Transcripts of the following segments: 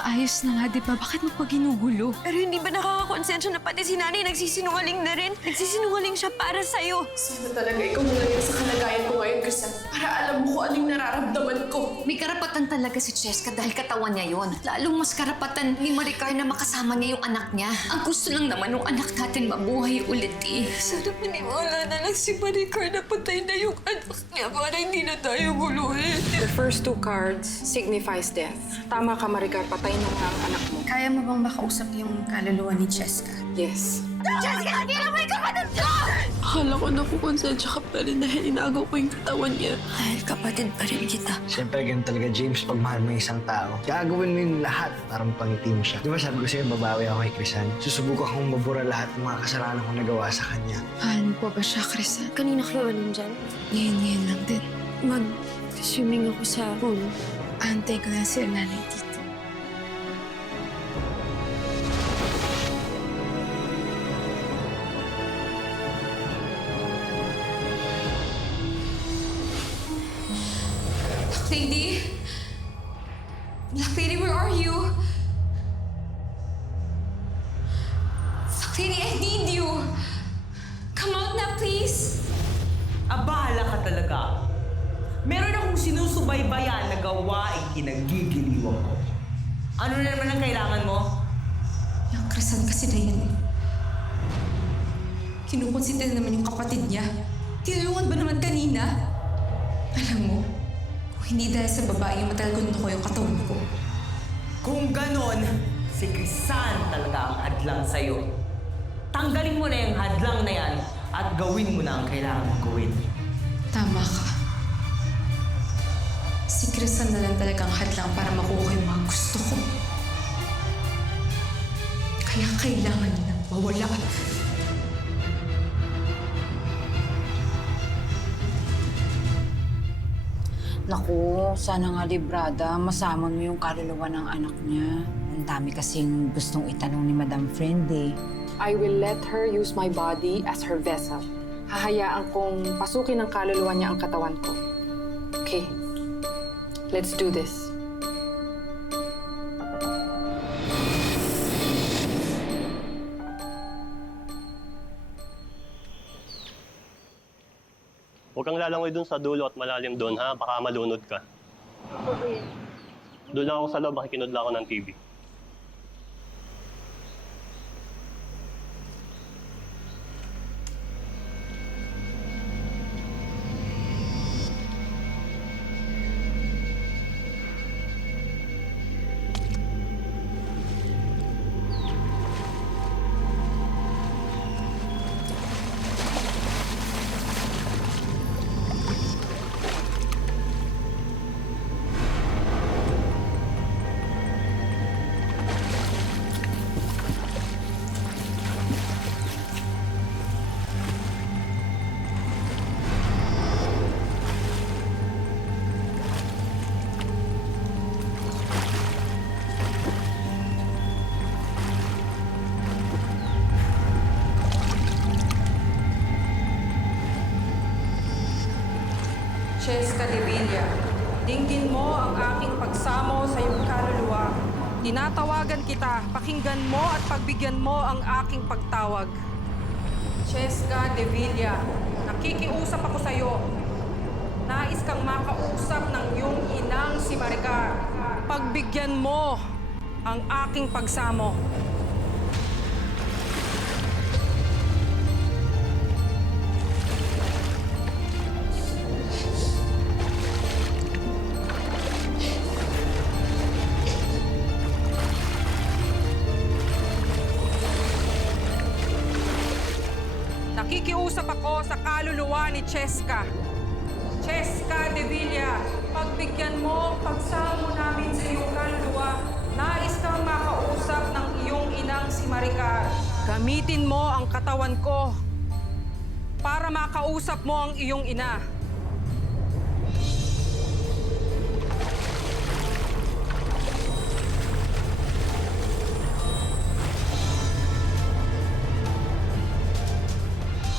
Maayos na nga, di ba? Bakit mo pa ginugulo? Pero hindi ba nakakakonsensya na pati si nanay nagsisinungaling na rin? Nagsisinungaling siya para sa'yo. Sana talaga ikaw na lang sa kalagayan ko ngayon, Crisan. Para alam mo kung anong nararamdaman ko. May karapatan talaga si Cheska dahil katawan niya yon. Lalong mas karapatan ni Maricar na makasama niya yung anak niya. Ang gusto lang naman ng anak natin mabuhay ulit eh. Sana maniwala na lang si Maricar na patay na yung anak niya para hindi na tayo guluhin. The first two cards signifies death. Tama ka, Maricar. Patay na nga ang anak mo. Kaya mo bang makausap yung kaluluwa ni Cheska? Yes. Jessica, hindi na may kapatid ko! Akala ko nakukonsensya ka pa rin dahil inagaw ko yung katawan niya. Dahil kapatid pa rin kita. Siyempre, ganun talaga, James, pag mahal mo yung isang tao. Gagawin mo yung lahat para mapangiti mo siya. Di ba sabi ko sa'yo, babawi ako kay Crisan. Susubukan kong mabura lahat ng mga kasalanan kong nagawa sa kanya. Mahal mo pa ba siya, Crisan? Kanina kayo nandyan? Ngayon lang din. Mag-swimming ako sa pool. Antay ko na si nanay dito. Lady? Black Lady, where are you? Black Lady, I need you. Come out na, please. Abala ka talaga. Meron akong sinusubaybayan na gawaing kinagigiliwan ko. Ano na naman ang kailangan mo? Yung Crisan kasi na yun eh. Kinukonsider naman yung kapatid niya. Tinulungan ba naman kanina? Alam mo, kung hindi dahil sa babae yung matalgon ko yung katawan ko. Kung ganon, si Crisan talaga ang hadlang sa'yo. Tanggalin mo na yung hadlang na yan at gawin mo na ang kailangan mong gawin. Tama ka. Si Crisan na lang talagang hadlang para makuha yung mga gusto ko. Kaya kailangan niya mawala. Naku, sana nga librada, masama mo yung kaluluwa ng anak niya. Ang dami kasing gustong itanong ni Madam Friend eh. I will let her use my body as her vessel. Hahayaan kong pasukin ng kaluluwa niya ang katawan ko. Okay, let's do this. Huwag kang lalangoy dun sa dulo at malalim doon, ha? Baka malunod ka. Doon lang ako sa loob, makikinod lang ako ng TV. Cheska de Villa, dinggin mo ang aking pagsamo sa iyong kaluluwa. Tinatawagan kita, pakinggan mo at pagbigyan mo ang aking pagtawag. Cheska de Villa, nakikiusap ako sa iyo. Nais kang makausap ng iyong inang si Maricar. Pagbigyan mo ang aking pagsamo. Nakikiusap ako sa kaluluwa ni Cheska. Cheska de Villa, pagbigyan mo, pagsamo namin sa iyong kaluluwa, nais kang makausap ng iyong inang si Maricar. Gamitin mo ang katawan ko para makausap mo ang iyong ina.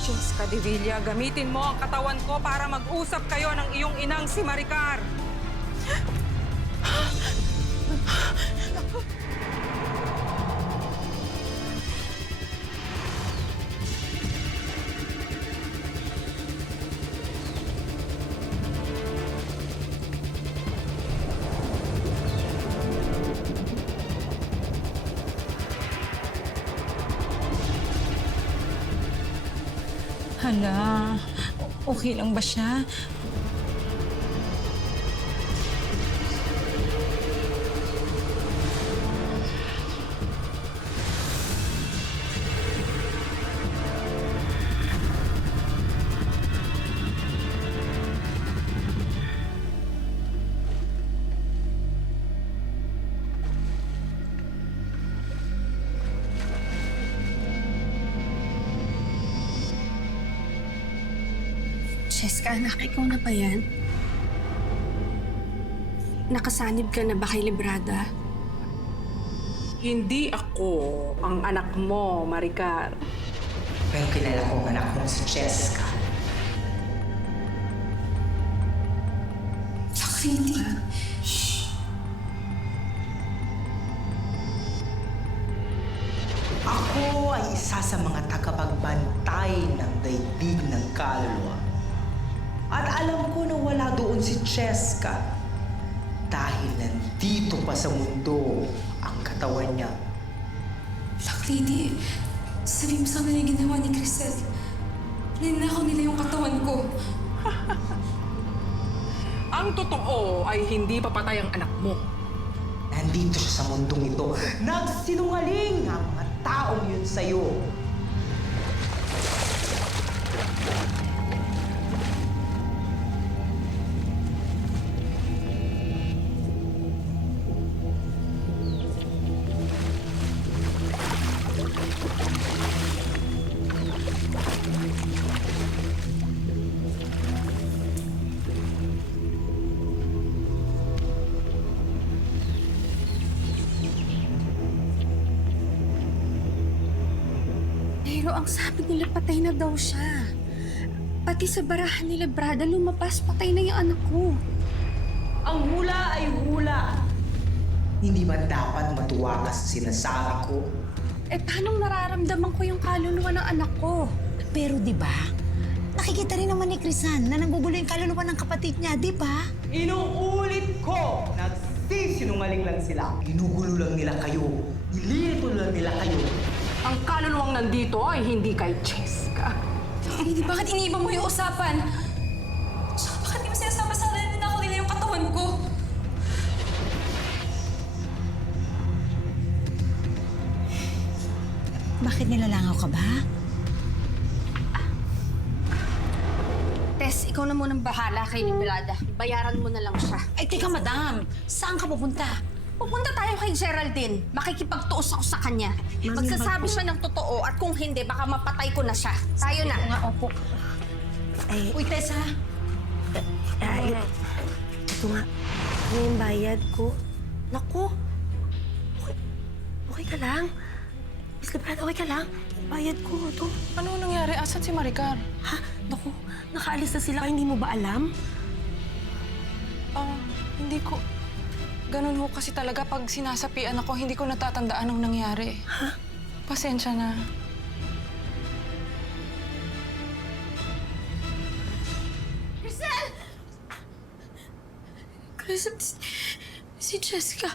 Cheska de Villa, gamitin mo ang katawan ko para mag-usap kayo ng iyong inang si Maricar. Hala, okay lang ba siya? Cheska, anak, ikaw na ba yan? Nakasanib ka na ba kay Librada? Hindi ako ang anak mo, Maricar. Pero kilala ko ang anak mo si Cheska. Sakriti. Ako ay isa sa mga tagapagbantay ng daigdig ng kaluluwa. At alam ko na wala doon si Cheska dahil nandito pa sa mundo ang katawan niya. Sakriti, sabi mo sa akin yung ginawa ni Crisel. Ninakaw nila yung katawan ko. Ang totoo ay hindi papatay ang anak mo. Nandito siya sa mundong ito. Nagsinungaling ang mga taong yun sa'yo. Pero ang sabi nila patay na daw siya. Pati sa barahan nila, Brada, lumabas patay na yung anak ko. Ang hula ay hula. Hindi ba dapat matuwa ka sa sinasabi ko? Eh, paano nararamdaman ko yung kaluluwa ng anak ko? Pero di ba, nakikita rin naman ni Crisan na nanggugulo yung kaluluwa ng kapatid niya, di ba? Inuulit ko! Nagsisinungaling lang sila. Ginugulo lang nila kayo. Nililito lang nila kayo. Ang kaluluwang nandito ay hindi kay Cheska. Sakriti, bakit iniiba mo yung usapan? Tsaka bakit di mo sinasama sa akin na ninakaw nila yung katawan ko? Bakit nilalangaw ka ba? Tess, ikaw na munang bahala kay Librada. Bayaran mo na lang siya. Ay, teka madam, saan ka pupunta? Pupunta tayo kay Geraldine. Makikipagtuos ako sa kanya. Magsasabi siya ng totoo at kung hindi, baka mapatay ko na siya. Tayo na. Nga, opo. Uy, Tessa. Ito nga. Ano yung bayad ko? Naku. Okay ka lang? Miss Librada, okay ka lang? Bayad ko. Ito. Ano nangyari? Asan si Maricar? Ha? Naku. Nakaalis na sila. Hindi mo ba alam? Hindi ko... Ganun ho kasi talaga pag sinasapian ako, hindi ko natatandaan ang nangyari. Ha? Pasensya na. Crisel! Si Cheska.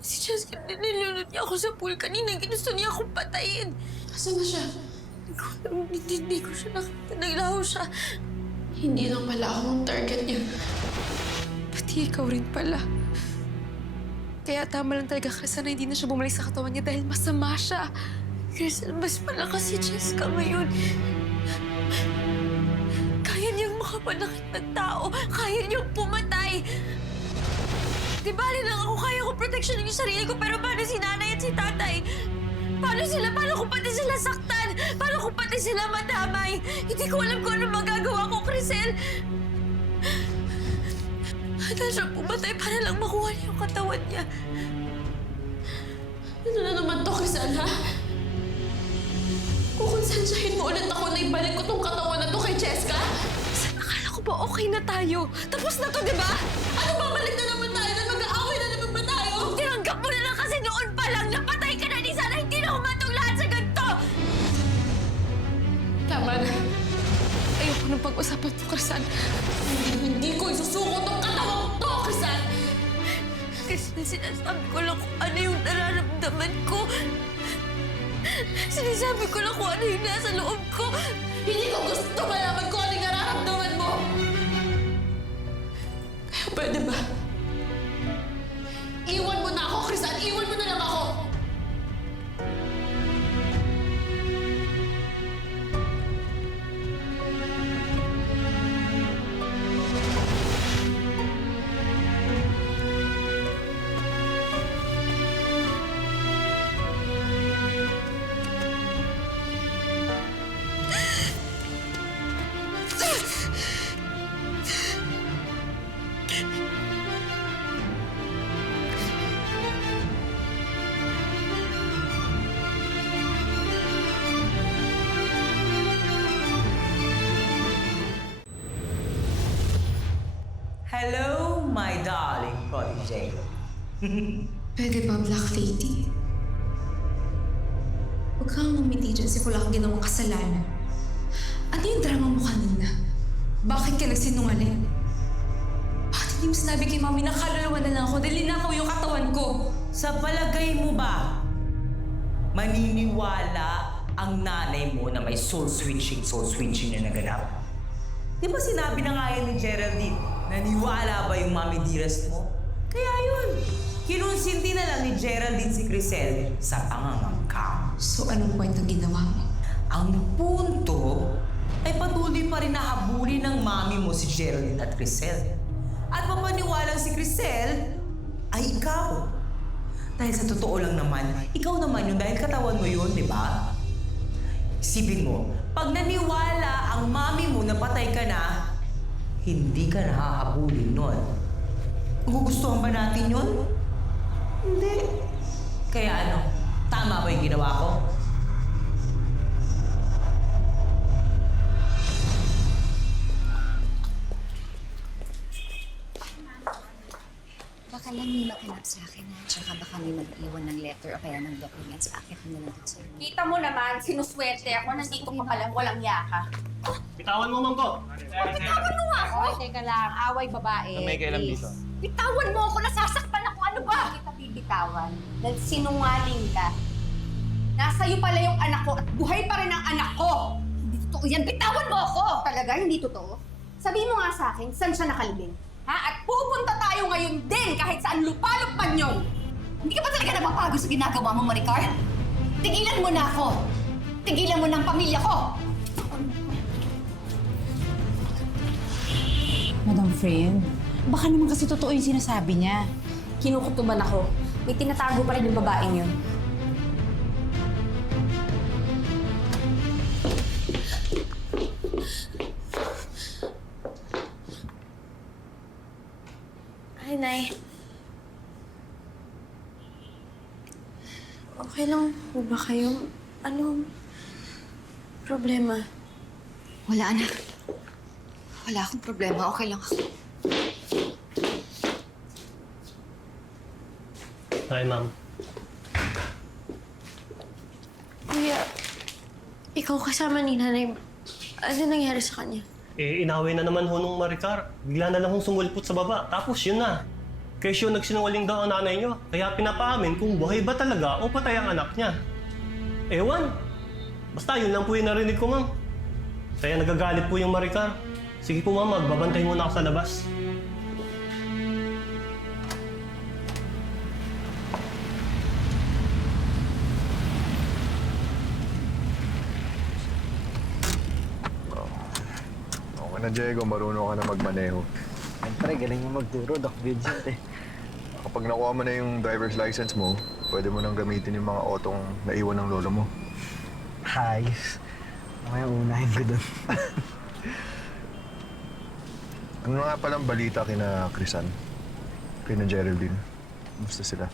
Si Cheska, nilunod niya ako sa pool kanina. Ginusto niya akong patayin. Asan na siya? Hindi ko siya nakita. Naglaho siya. Hindi lang pala ako ang target niya. Pati ikaw rin pala. Kaya tama lang talaga, Crisel, na hindi na siya bumalik sa katawan niya dahil masama siya. Crisel, mas malakas si Cheska ngayon. Kaya niyang makapanakit ng tao. Kaya niyang pumatay. Di bali lang ako, kaya ko proteksyonin yung sarili ko, pero paano si nanay at si tatay? Paano sila? Paano kung pati sila saktan? Paano kung pati sila madamay? Hindi ko alam kung ano magagawa ko, Crisel. Handa siya pumatay para lang makuha niya yung katawan niya. Ano na naman to, Crisel, ha? Kukonsensyahin mo ulit ako na ibalik ko tong katawan na to kay Cheska? Akala ko ba okay na tayo? Tapos na to, di ba? Ano babalik na naman tayo? Mag-aaway na naman ba tayo? Tinanggap mo na malaman. Ayoko nang pag-usapan to, Crisan. Hindi ko isusuko tong katawang to, Crisan! Kasi sinasabi ko lang kung ano yung nararamdaman ko. Sinasabi ko lang kung ano yung nasa loob ko. Hindi ko gusto malaman kung ano yung nararamdaman mo. Kaya pwede ba? Iwan mo na ako, Crisan! Iwan mo na lang ako! Hello, my darling protege. Pwede ba, Black Lady? Huwag kang umiti dyan kasi wala kang ginawang kasalanan. Ano yung drama mo kanina? Bakit ka nagsinungaling? Bakit hindi mo sinabi kay Mami na kaluluwa na lang ako dahil linakaw yung katawan ko? Sa palagay mo ba, maniniwala ang nanay mo na may soul switching na naganap? Di ba sinabi na nga yan ni Geraldine, naniwala ba yung Mami Dearest mo? Kaya yun, kinonsinti na lang ni Geraldine si Crisel sa pangangangka. So anong point ang ginawa mo? Ang punto ay patuloy pa rin nahabulin ng mami mo si Geraldine at Crisel. At mapaniwalang si Crisel ay ikaw. Dahil sa totoo lang naman, ikaw naman yun dahil katawan mo yun, di ba? Isipin mo, pag naniwala ang mami mo na patay ka na, hindi ka nahahabulin nun. Gugustuhan ba natin yun? Hindi. Kaya ano, tama ba yung ginawa ko? Baka lang may makinap sa akin ha. Tsaka baka may mag-iwan ng letter o kaya ng documents. Akit mo na lang dun sa'yo. Kita mo naman, sinuswerte ako. Nandito ka pa lang, walang yaka. Bitawan mo, Ma'am Ko. Bitawan mo nga ako! Hoy, teka lang. Away babae. May kailan dito? Bitawan mo ako! Nasasaktan ako! Ano ba? Hindi kita bibitawan. Dahil sinungaling ka. Nasa iyo pala yung anak ko at buhay pa rin ang anak ko! Hindi totoo yan! Bitawan mo ako! Talaga? Hindi totoo? Sabihin mo nga sa akin, saan siya nakalibing? Ha? At pupunta tayo ngayon din kahit saan lupalop man yun! Hindi ka ba talaga napapago sa ginagawa mo, Maricar? Tigilan mo na ako! Tigilan mo ng pamilya ko! Madam Friend, baka naman kasi totoo yung sinasabi niya. Kinukutuban ako. May tinatago pa rin yung babaeng yun. Ay, Nay. Okay lang po ba kayo? Anong problema? Wala, anak. Wala akong problema. Okay lang ako. Hi, Ma'am. Kuya, ikaw kasama ni Nanay. Ano nangyari sa kanya? Eh, inaway na naman ho nung Maricar. Bigla na lang hong sumulpot sa baba. Tapos yun na. Kesyo nagsinungaling daw ang nanay niyo. Kaya pinapaamin kung buhay ba talaga o patay ang anak niya. Ewan. Basta yun lang po yung narinig ko, Ma'am. Kaya nagagalit po yung Maricar. Sige po, Ma'am. Magbabantay muna ako sa labas. Okay na, Diego. Marunong ka na magmaneho. Siyempre, galing mo magturo, Doc Vincent eh. Kapag nakuha mo na yung driver's license mo, pwede mo nang gamitin yung mga otong naiwan ng lolo mo. Ayos. Mamaya unahin ko doon. Ano nga palang balita kina Crisan? Kina Geraldine? Kumusta sila?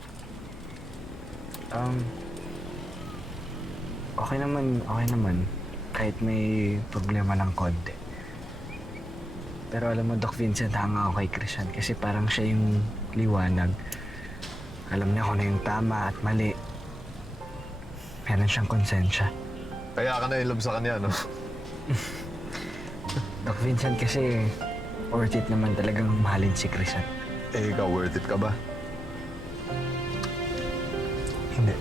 Okay naman. Kahit may problema ng konti. Pero alam mo, Doc Vincent, hanga ako kay Crisan kasi parang siya yung liwanag. Alam niya kung ano yung tama at mali. Meron siyang konsensya. Kaya ka na in love sa kanya, no? Doc Vincent, kasi worth it naman talagang mahalin si Crisan. Eh, ikaw, worth it ka ba? Hindi.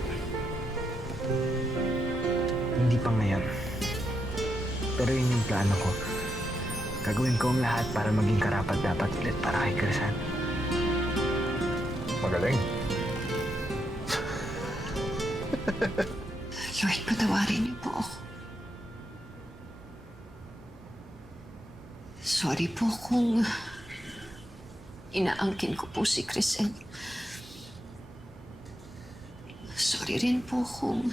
Hindi pa ngayon. Pero yun yung plano ko. Gagawin ko ang lahat para maging karapat-dapat ulit para kay Crisan. Magaling. Lord, patawarin niyo po ako. Sorry po kung inaangkin ko po si Crisan. Sorry rin po kung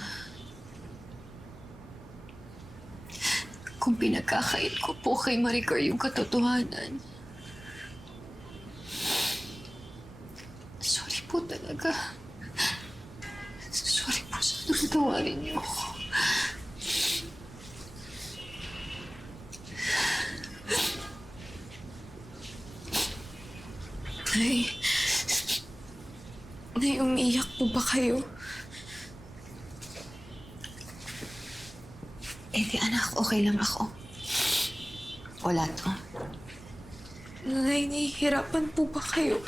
pinagkakait ko po kay Maricar yung katotohanan. Sorry po talaga. Sorry po, sana patawarin niyo ako. Nay, umiiyak po ba kayo? Eh di anak, okay lang ako. Wala to. Nay, nahihirapan po ba kayo?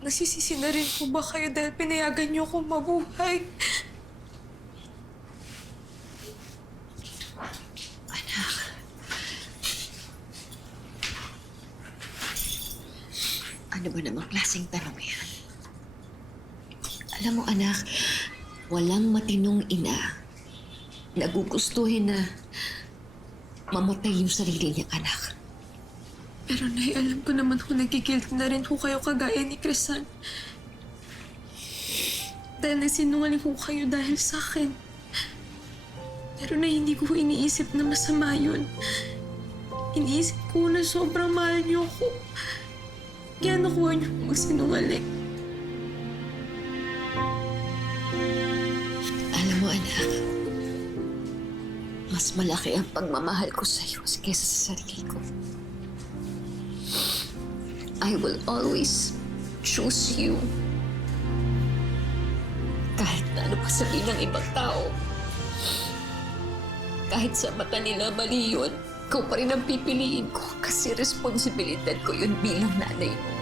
Nasisisi na rin po ba kayo dahil pinayagan niyo akong mabuhay? Anak. Ano ba namang klaseng tanong yan? Alam mo anak, walang matinong ina na gugustuhin na mamatay yung sarili niyang anak. Pero Nay, alam ko naman kung nagkikilt na rin po kayo kagaya ni Crisan. Dahil nagsinungaling po kayo dahil sa akin. Pero Nay, hindi ko iniisip na masama yun. Iniisip ko na sobrang mahal niyo ako. Kaya nakuha niyo magsinungaling. Alam mo anak, mas malaki ang pagmamahal ko sa'yo kaysa sa sarili ko. I will always choose you. Kahit na ano pa sabihin ng ibang tao. Kahit sa mata nila mali yun, ikaw pa rin ang pipiliin ko kasi responsibilidad ko yun bilang nanay mo.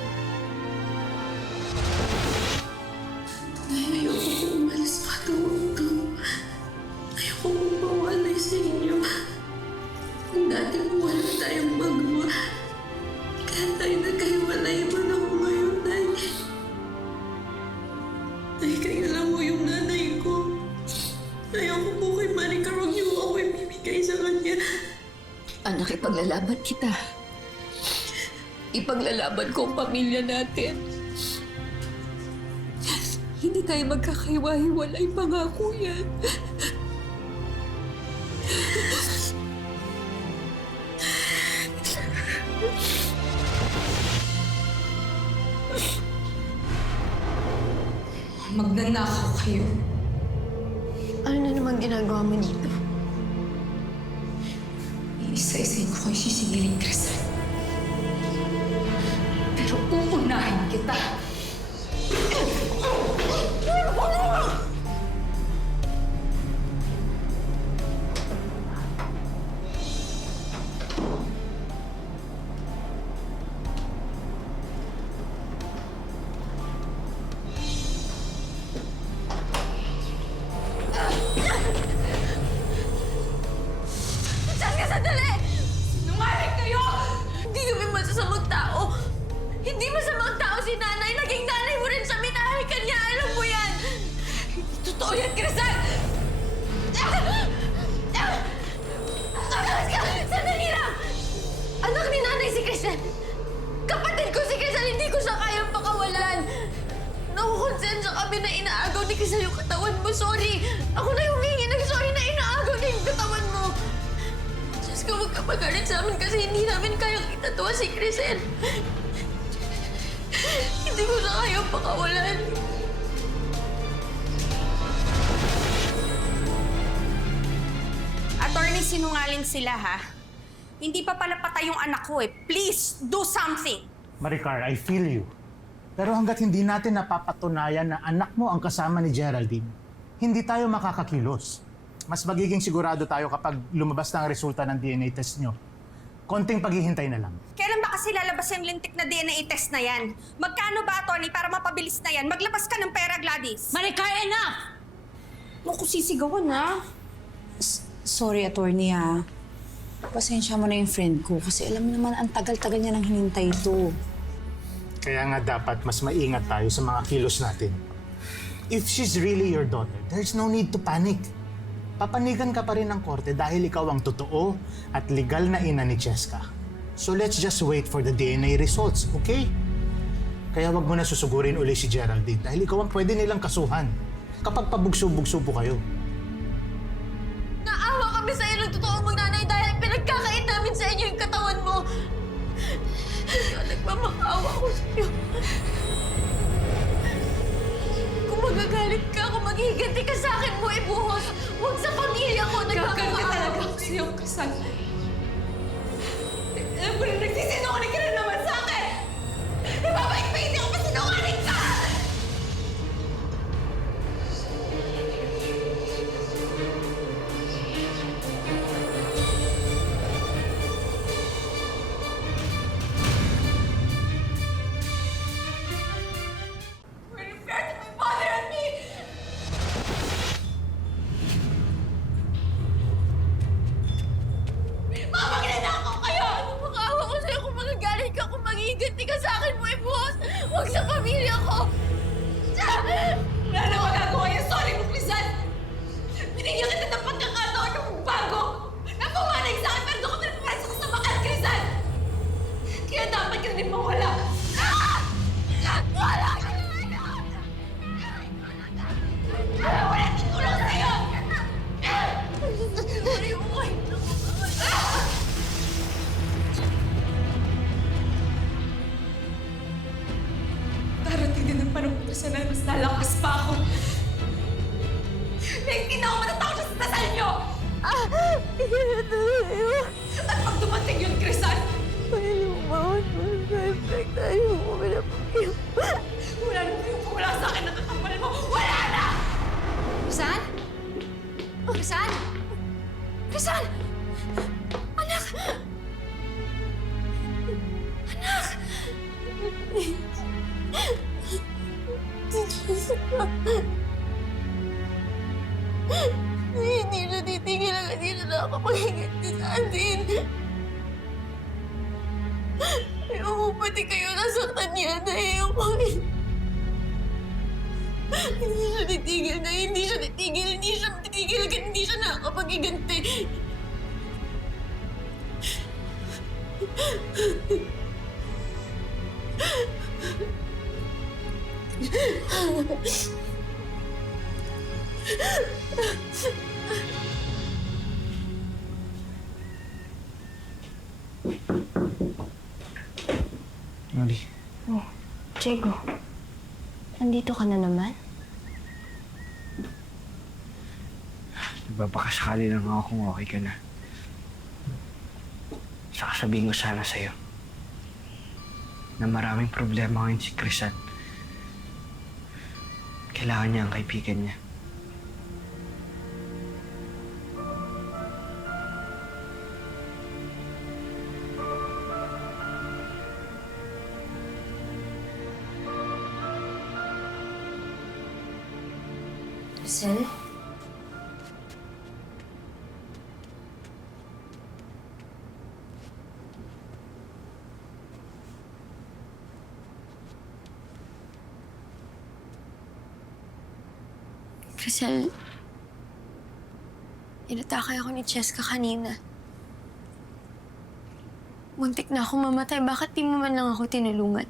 Nay, ayoko po umalis sa katawang to. Ayoko po mawalay sa inyo. Kung dati po wala tayong magawa, kaya tayo nagkahiwalay man ako ngayon, Nay. Nay, kayo lang mo yung nanay ko. Ayoko po kay Maricar, huwag niyo ako ibibigay sa kanya. Anak, ipaglalaban kita. Ipaglalaban ko ang pamilya natin. Hindi tayo magkakahiwa-hiwalay, pangako yan. Magnanakaw kayo. Ano na naman ginagawa mo dito? Isa-isayin ko kayo sisingilin, Crisan. Pero uunahin kita. Jessica, sandali! Sinungaling kayo! Hindi kami masasamang tao. Hindi masamang tao si nanay. Naging nanay mo rin sa minahay kanya. Alam mo yan. Totoo yan, Crisan! Sandali lang! Anak ni nanay si Crisan. Kapatid ko si Crisan. Hindi ko siya kayang pakawalan. Nakukonsensya kami na inaagaw ni Crisan yung katawan mo. Sorry. Ako na yung hingi ng sorry na inaagaw niya yung katawan mo. Jessica, huwag ka magalit sa amin kasi hindi namin kayang itatawa si Crisan. Hindi ko siya kayang pakawalan. Attorney, sinungaling sila ha. Hindi pa pala patay yung anak ko eh. Please, do something! Maricar, I feel you. Pero hanggat hindi natin napapatunayan na anak mo ang kasama ni Geraldine, hindi tayo makakakilos. mas magiging sigurado tayo kapag lumabas na ang resulta ng DNA test nyo. Konting paghihintay na lang. Kailan ba kasi lalabas yung lintik na DNA test na yan? Magkano ba, Tony, para mapabilis na yan? Maglabas ka ng pera, Gladys! Maricar, enough! Huwag ko sisigawan, ha? Sorry, attorney ha. Pasensya mo na yung friend ko kasi alam mo naman ang tagal-tagal niya nang hinintay ito. Kaya nga dapat mas maingat tayo sa mga kilos natin. If she's really your daughter, there's no need to panic. Papanigan ka pa rin ng korte dahil ikaw ang totoo at legal na ina ni Cheska. So let's just wait for the DNA results, okay? Kaya wag mo na susugurin uli si Geraldine dahil ikaw ang pwede nilang kasuhan kapag pabugso-bugso po kayo. Naawa kami sa'yo ng totoong magnanay dahil pinagkakait namin sa inyo yung katawan mo. Kaya nagmamakaawa ko sa'yo. Kung magagalit ka, kung maghihiganti ka sa akin mo ibuhos, huwag sa pamilya ko. Gaganti talaga ako sa iyong kasal. Alam ko na nagsisinungaling ka na naman sa akin! Ibabalik pa hindi ako masinungaling ka! Makaawa ko sa'yo kung magagalit ka, kung maghihiganti ka sa akin mo ibuhos, huwag sa pamilya ko. Wala na magagawa yan! Sorry, Muklisan! Binigyan kita ng pagkakataon ng bago! Napamanay sa akin, pero doon ka pinapreso ko sa bakal, Krisan! Kaya dapat ka rin mawala! Wala ka na! Wala tutulong sa'yo! Sorry, boy. Darating din ang panahon na sana mas lalakas pa ako. Na hindi na ako matatakot sa dasal niyo! At pag dumating yun, Krisan, wala na kayong wala sa akin nakakapalan mo! Wala na! Krisan? Krisan? Krisan! Anak! Anak! Hindi na titigil ang hindi na nakakapaghiganti sa atin. Ayoko pati kayo nasaktan niya na ayoko. Hindi siya titigil na hindi siya titigil. Hindi siya titigil agad hindi siya nakakapaghiganti. Noli, Oh, Diego. Nandito ka na naman? nagbabakasakali lang ako kung okay ka na. Saka sabihin ko sana sa'yo na maraming problema ngayon si Krisan. Kailangan niya ang kaibigan niya. Sel? Crisel, inatakay ako ni Cheska kanina. Muntik na akong mamatay. Bakit di mo man lang ako tinulungan?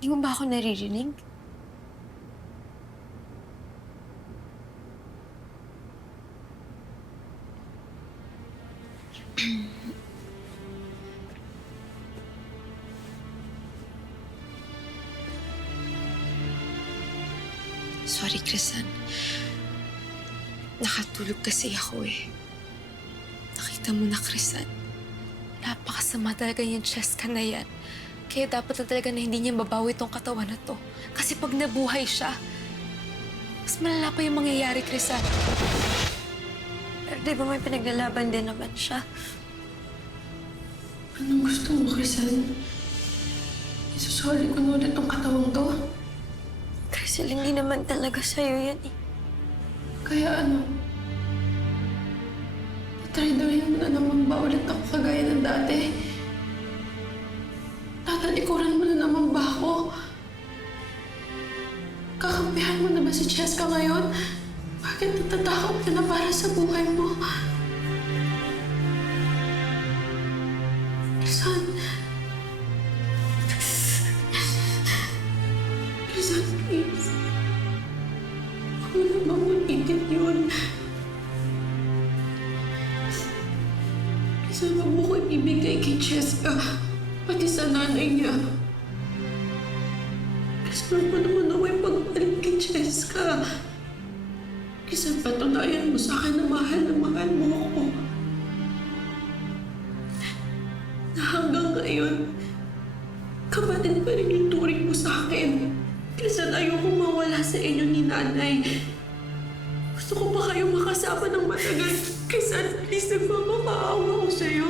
Di mo ba ako naririnig? Sorry, Krisan. Nakatulog kasi ako eh. Nakita mo na, Krisan. Napakasama talaga yung Cheska na yan. Kaya dapat na talaga na hindi niya babawi tong katawan na to. Kasi pag nabuhay siya, mas malala pa yung mangyayari, Crisan. Pero di ba may pinaglalaban din naman siya? Anong gusto mo, Crisan? Isusoli ko na ulit tong katawang to. Crystal, hindi naman talaga sa'yo yan eh. Kaya ano? Tatraduhin mo na naman ba ulit ako kagaya ng dati? Tatalikuran mo na naman ba ako? Kakampihan mo na ba si Cheska ngayon? Bakit natatakot ka na para sa buhay mo? Crisan. Crisan, please. Huwag mo namang ulitin yun. Crisan, huwag mo ko ibibigay kay Cheska, pati sa nanay niya. Crisan, huwag mo naman ako ipagpalit kay Cheska. Crisan, patunayan mo sa akin na mahal mo ako. Na hanggang ngayon, kapatid pa rin yung turing mo sa akin. Crisan, ayoko mawala sa inyo ni nanay. Gusto ko pa kayo makasama ng matagal. Crisan, please, nagmamahaawa ko sa'yo.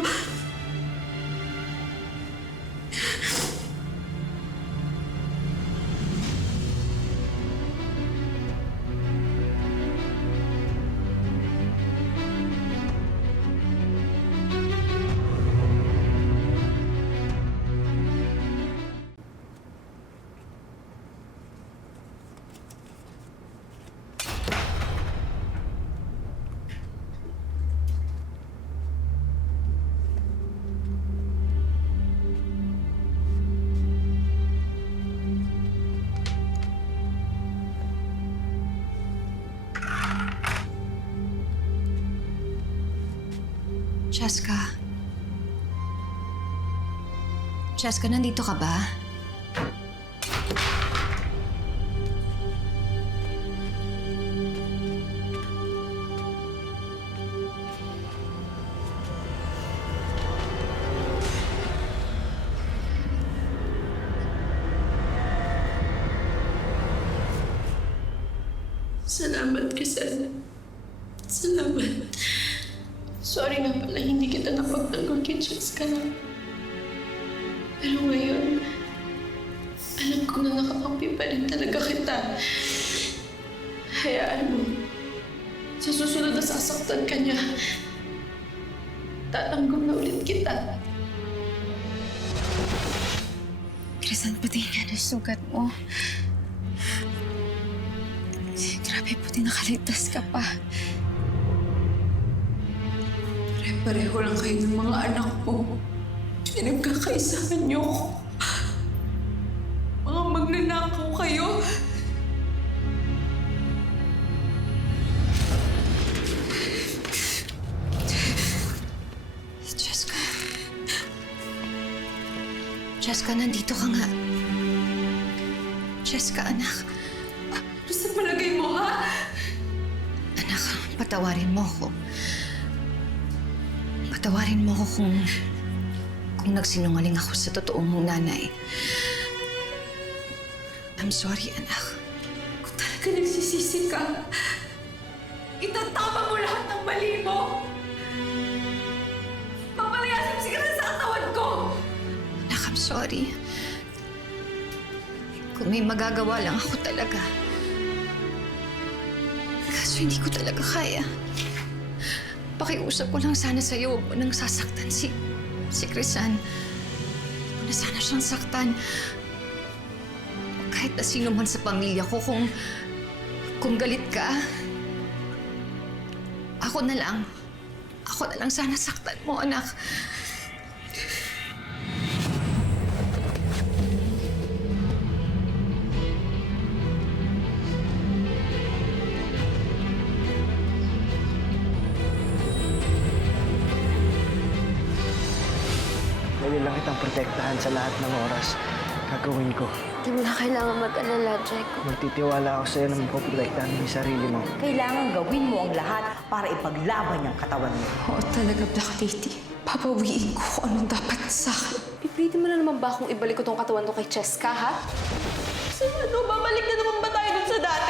Cheska. Cheska, nandito ka ba? Salamat, Crisan. Salamat. Sorry nga pala, hindi kita napagtanggol kay Cheska. Pero ngayon, alam ko na nakakampi pa rin talaga kita. Hayaan mo, sa susunod na sasaktan ka niya, tatanggol na ulit kita. Crisan, pati nga na sugat mo. Grabe, puti nakaligtas ka pa. Pareho lang kayo ng mga anak mo. Pinagkakaisahan niyo ko. Mga magnanakaw kayo. Cheska. Cheska, nandito ka nga. Cheska, anak. Ano sa palagay mo, ha? Anak, patawarin mo ako. Patawarin mo ako kung nagsinungaling ako sa totoong mong nanay. I'm sorry, anak. Kung talaga nagsisisi ka, itatama mo lahat ng mali mo. Papalayasin mo si Crisan sa katawan ko. Anak, I'm sorry. Kung may magagawa lang ako talaga. Kaso hindi ko talaga kaya. Pakiusap ko lang sana sa'yo, huwag mo nang sasaktan si Crisan. Huwag mo na sana siyang saktan. Kahit na sino man sa pamilya ko, kung galit ka, ako na lang sana saktan mo, anak. Pwede lang kitang protektahan sa lahat ng oras. Gagawin ko. Hindi mo na kailangan mag-alala, Jacob. Magtitiwala ako sa'yo na mapoprotektahan mo yung sarili mo. Kailangan gawin mo ang lahat para ipaglaban yung katawan mo. Oo talaga, Black Lady. Papawiin ko kung anong dapat sa akin. Pipilitin mo na naman ba kung ibalik ko tong katawan to kay Cheska, ha? Kasi ano, babalik na naman ba tayo dun sa dati?